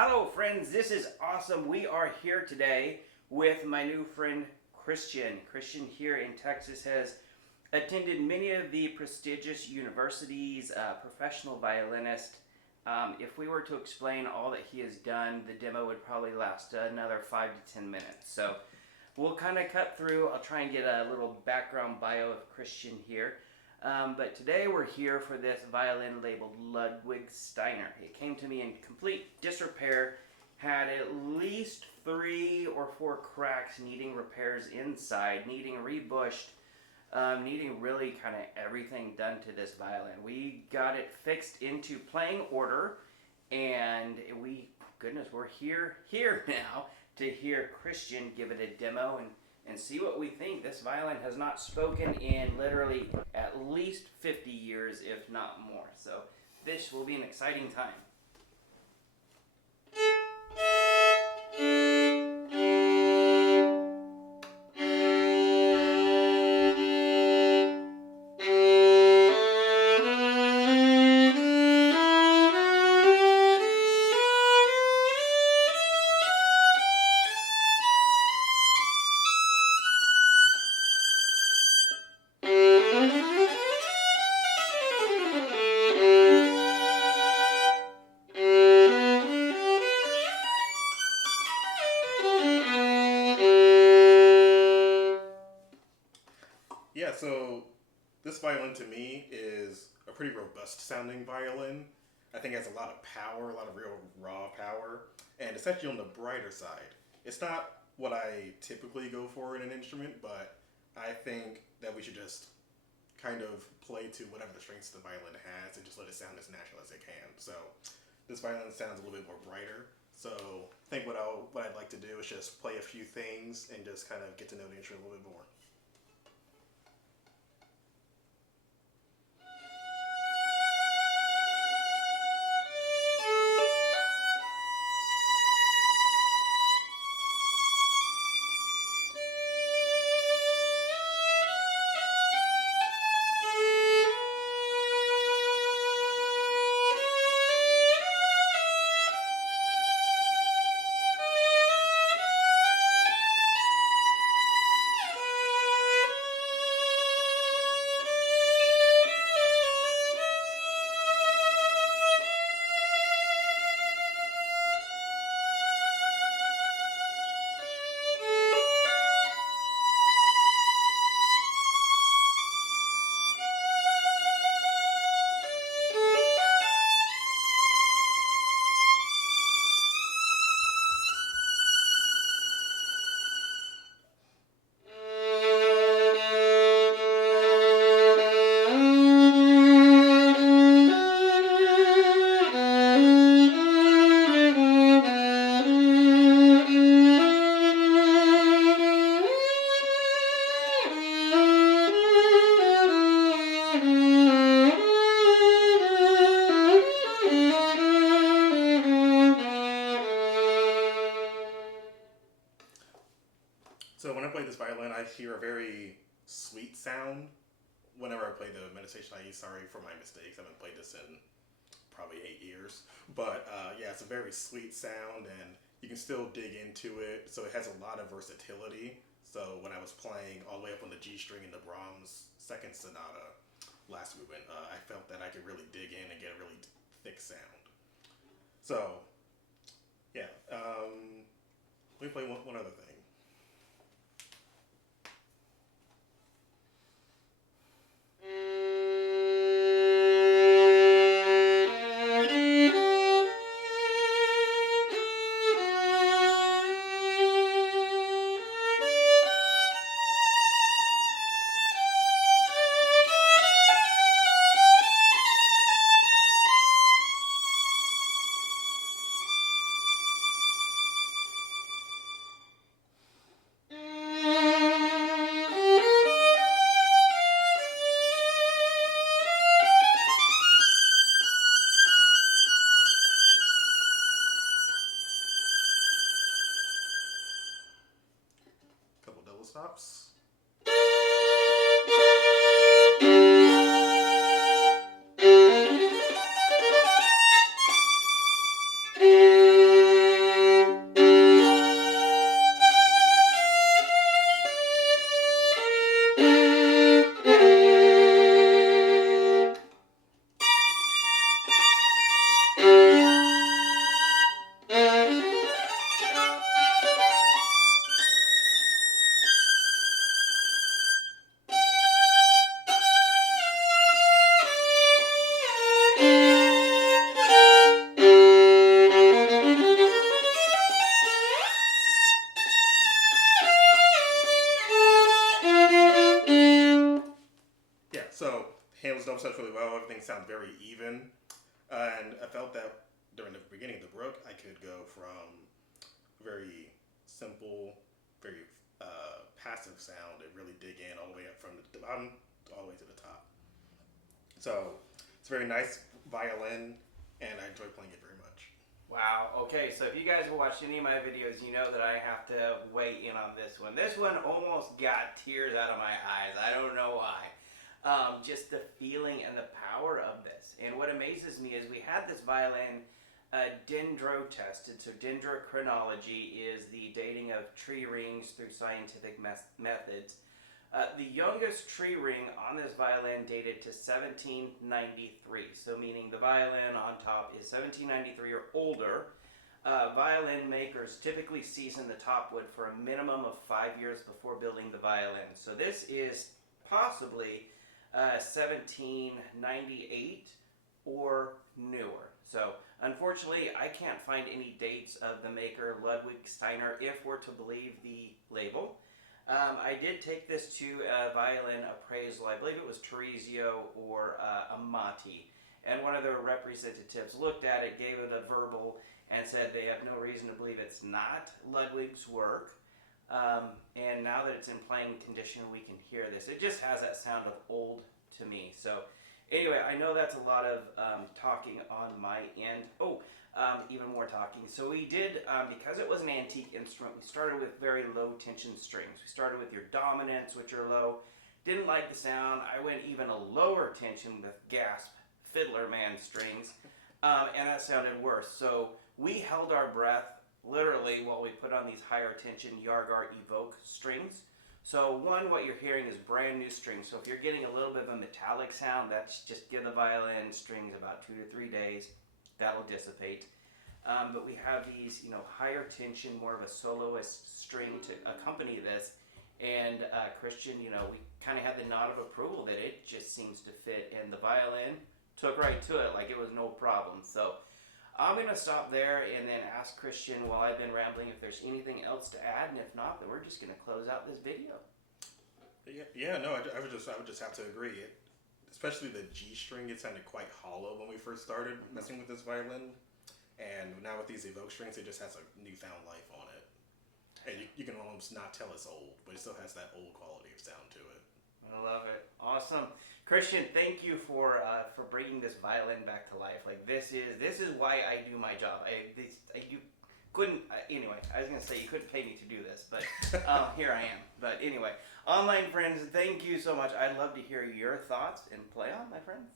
Hello, friends. This is awesome. We are here today with my new friend Christian. Christian here in Texas has attended many of the prestigious universities, professional violinist. If we were to explain all that he has done, the demo would probably last another 5 to 10 minutes. So we'll kind of cut through. I'll try and get a little background bio of Christian here. But today we're here for this violin labeled Ludwig Steiner. It came to me in complete disrepair, had at least 3 or 4 cracks needing repairs inside, needing rebushed, needing really kind of everything done to this violin. We got it fixed into playing order, and we're here now to hear Christian give it a demo and see what we think. This violin has not spoken in literally at least 50 years, if not more. So this will be an exciting time. Yeah, so this violin to me is a pretty robust sounding violin. I think it has a lot of power, a lot of real raw power, and it's actually on the brighter side. It's not what I typically go for in an instrument, but I think that we should just kind of play to whatever the strengths the violin has and just let it sound as natural as it can. So this violin sounds a little bit more brighter. So I think what I'd like to do is just play a few things and just kind of get to know the instrument a little bit more. So when I play this violin, I hear a very sweet sound. Whenever I play the meditation, sorry for my mistakes. I haven't played this in probably 8 years. But yeah, it's a very sweet sound, and you can still dig into it. So it has a lot of versatility. So when I was playing all the way up on the G string in the Brahms Second Sonata last movement, I felt that I could really dig in and get a really thick sound. So yeah, let me play one other thing. Stops. up such really well. Everything sounds very even. And I felt that during the beginning of the book, I could go from very simple, very passive sound and really dig in all the way up from the bottom all the way to the top. So it's a very nice violin, and I enjoy playing it very much. Wow. Okay, so if you guys have watched any of my videos, you know that I have to weigh in on this one. This one almost got tears out of my eyes. I don't know why. Just the feeling and the power of this. And what amazes me is we had this violin dendro tested. So dendrochronology is the dating of tree rings through scientific methods. The youngest tree ring on this violin dated to 1793. So meaning the violin on top is 1793 or older. Violin makers typically season the top wood for a minimum of 5 years before building the violin. So this is possibly 1798 or newer. So unfortunately, I can't find any dates of the maker, Ludwig Steiner, if we're to believe the label. I did take this to a violin appraisal. I believe it was Teresio or Amati. And one of the representatives looked at it, gave it a verbal, and said they have no reason to believe it's not Ludwig's work. And now that it's in playing condition, we can hear this. It just has that sound of old to me. So anyway, I know that's a lot of talking on my end. Even more talking. So we did, because it was an antique instrument, we started with very low tension strings. We started with your dominants, which are low. Didn't like the sound. I went even a lower tension with gasp fiddler man strings, and that sounded worse. So we held our breath literally while we put on these higher tension Yargar Evoke strings. So one, what you're hearing is brand new strings. So if you're getting a little bit of a metallic sound, that's just give the violin strings about 2 to 3 days. That'll dissipate. But we have these, higher tension, more of a soloist string to accompany this. And Christian, we kind of had the nod of approval that it just seems to fit. And the violin took right to it like it was no problem. So I'm going to stop there and then ask Christian, while I've been rambling, if there's anything else to add. And if not, then we're just going to close out this video. I would just have to agree. Especially the G string, it sounded quite hollow when we first started messing with this violin. And now with these Evoke strings, it just has a newfound life on it. And you can almost not tell it's old, but it still has that old quality of sound to it. I love it. Awesome. Christian, thank you for bringing this violin back to life. Like this is why I do my job. Anyway, I was going to say you couldn't pay me to do this, but here I am. But anyway, online friends, thank you so much. I'd love to hear your thoughts and play on, my friends.